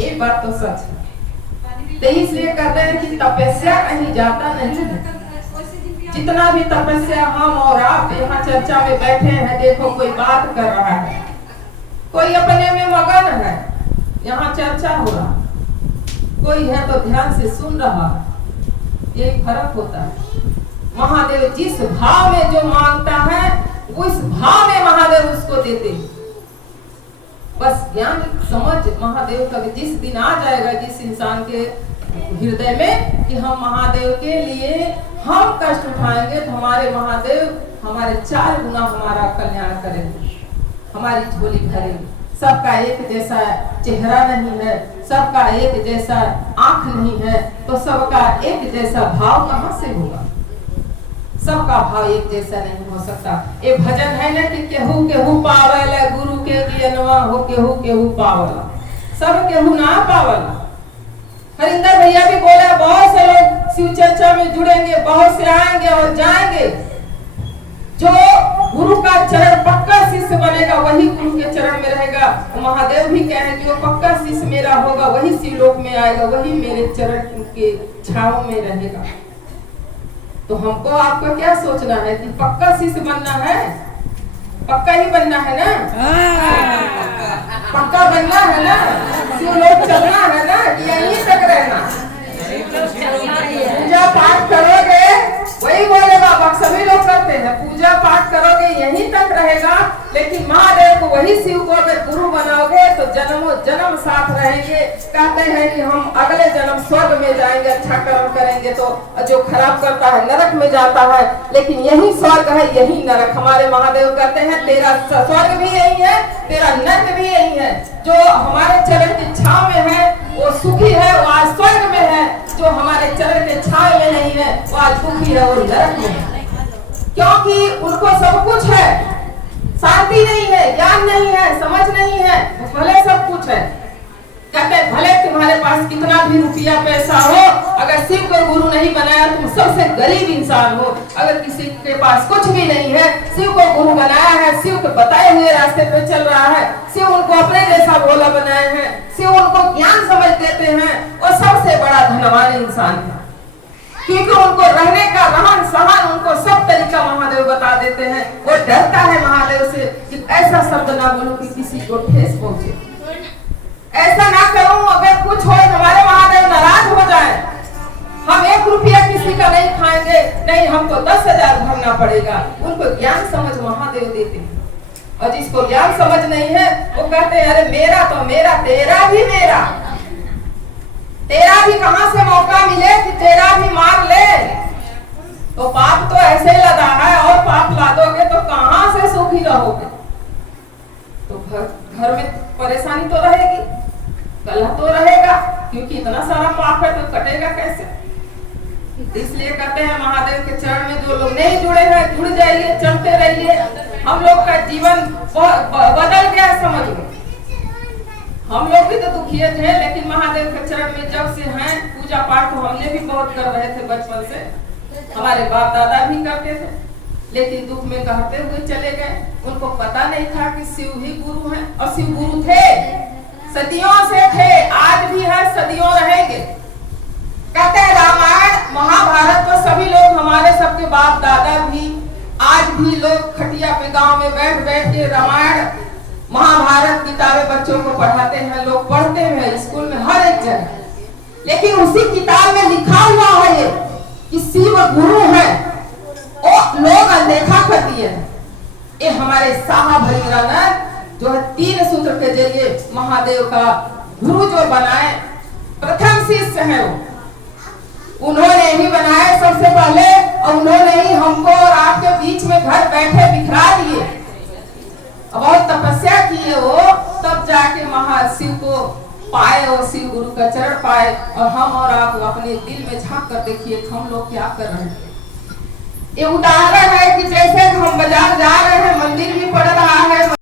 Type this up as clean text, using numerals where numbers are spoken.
ये बात तो सच है। तो इसलिए कहते हैं कि तपस्या कहीं जाता नहीं है। जितना भी तपस्या हम और आप यहाँ चर्चा में बैठे हैं, देखो कोई बात कर रहा है, कोई अपने में मगन है, यहाँ चर्चा हो रहा, कोई है तो ध्यान से सुन रहा है। ये फर्क होता है। महादेव जिस भाव में जो मांगता है उस भाव में महादेव उसको देते। बस ज्ञान समझ महादेव का जिस दिन आ जाएगा जिस इंसान के हृदय में कि हम महादेव के लिए हम कष्ट उठाएंगे, तो हमारे महादेव हमारे 4 गुना हमारा कल्याण करेंगे, हमारी झोली भरेंगे। सबका एक जैसा चेहरा नहीं है, सबका एक जैसा आंख नहीं है, तो सबका एक जैसा भाव कहाँ से होगा? सबका भाव एक जैसा नहीं हो सकता। ये भजन है ना कि केहू केहू पावला, गुरु के ज्ञानवा हो केहू केहू पावला, सब केहू ना पावला। हरिंदर भैया भी बोला बहुत से लोग शिव चर्चा में जुड़ेंगे, बहुत से आएंगे और जाएंगे। जो गुरु का चरण पक्का शिष्य बनेगा वही गुरु के चरण में रहेगा। तो महादेव भी कहे कि वो पक्का शिष्य मेरा होगा वही शिवलोक में आएगा, वही मेरे चरण के छाव में रहेगा। तो हमको आपको क्या सोचना है कि पक्का शिष्य बनना है, पक्का ही बनना है ना, पक्का बनना है ना, शिवलोक चलना है ना, यहीं तक रहना। पूजा पाठ करोगे वही बोले बाबा, सभी लोग करते हैं, पूजा पाठ करोगे यहीं तक रहेगा। लेकिन महादेव को वही शिव को अगर गुरु बनाओगे तो जन्मों जन्म साथ रहेंगे। कहते हैं कि हम अगले जन्म स्वर्ग में जाएंगे, अच्छा कर्म करेंगे, तो जो खराब करता है नरक में जाता है। लेकिन यही स्वर्ग है, यही नरक। हमारे महादेव कहते हैं तेरा स्वर्ग भी यही है, तेरा नरक भी यही है। जो हमारे चरण की छाव में है वो सुखी है, वो आज स्वर्ग में है। जो हमारे चरण के छाव में नहीं है वो आज दुखी है, वो नरक में है। क्योंकि उनको सब कुछ है, शांति नहीं है, ज्ञान नहीं है, समझ नहीं है, भले सब कुछ है। कहते हैं भले तुम्हारे पास कितना भी रुपया पैसा हो, अगर शिव को गुरु नहीं बनाया तुम सबसे गरीब इंसान हो। अगर किसी के पास कुछ भी नहीं है, शिव को गुरु बनाया है, शिव के बताए हुए रास्ते पे चल रहा है, शिव उनको अपने जैसा भोला बनाए हैं, शिव उनको ज्ञान समझ देते हैं, वो सबसे बड़ा धनवान इंसान है। क्योंकि उनको रहने का रहन सहन उनको सब तरीका महादेव बता देते हैं। वो डरता है महादेव से कि ऐसा शब्द ना बोलूं कि किसी को ठेस पहुंचे, ऐसा ना करूं अगर कुछ हो हमारे महादेव नाराज हो जाए। हम 1 रुपया किसी का नहीं खाएंगे, नहीं हमको 10,000 भरना पड़ेगा। उनको ज्ञान समझ महादेव देते हैं। और जिसको ज्ञान समझ नहीं है वो कहते हैं अरे मेरा तो मेरा, तेरा भी मेरा, तेरा भी कहां से मौका मिले कि तेरा भी मार ले। तो पाप तो ऐसे लदा है, और पाप ला दोगे तो कहां से सुखी रहोगे? तो घर में परेशानी तो रहेगी, कलह तो रहेगा, क्योंकि इतना सारा पाप है तो कटेगा कैसे? इसलिए कहते हैं महादेव के चरण में जो लोग नहीं जुड़े हैं जुड़ जाइए, चलते रहिए। हम लोग का जीवन बदल गया, समझ लो। हम लोग भी तो दुखी थे, लेकिन महादेव के चरण में जब से हैं, पूजा पाठ तो हमने भी बहुत कर रहे थे बचपन से, हमारे बाप दादा भी करते थे, लेकिन दुख में कहते हुए चले गए। उनको पता नहीं था कि शिव ही गुरु हैं, और शिव गुरु थे, सदियों से थे, आज भी है, सदियों रहेंगे। कहते हैं रामायण महाभारत तो सभी लोग, हमारे सबके बाप दादा भी, आज भी लोग खटिया पे गांव में बैठ बैठ के रामायण महाभारत किताबें बच्चों को पढ़ाते हैं, लोग पढ़ते हैं स्कूल में हर एक जगह। लेकिन उसी किताब में लिखा हुआ है ये कि शिव गुरु है, और लोग अनदेखा कर दिए हैं। ये हमारे साहब हरिंद्रानाथ जो है 3 सूत्र के जरिए महादेव का गुरु जो बनाए, प्रथम शिष्य है वो, उन्होंने ही बनाए सबसे पहले, और उन्होंने ही हमको और आपके बीच में घर बैठे बिखरा दिए। बहुत तपस्या की है वो, तब जाके महाशिव को पाए और शिव गुरु का चरण पाए। और हम और आप अपने दिल में झांक कर देखिए हम लोग क्या कर रहे हैं। ये उदाहरण है कि जैसे हम बाजार जा रहे हैं, मंदिर भी पड़ रहा है।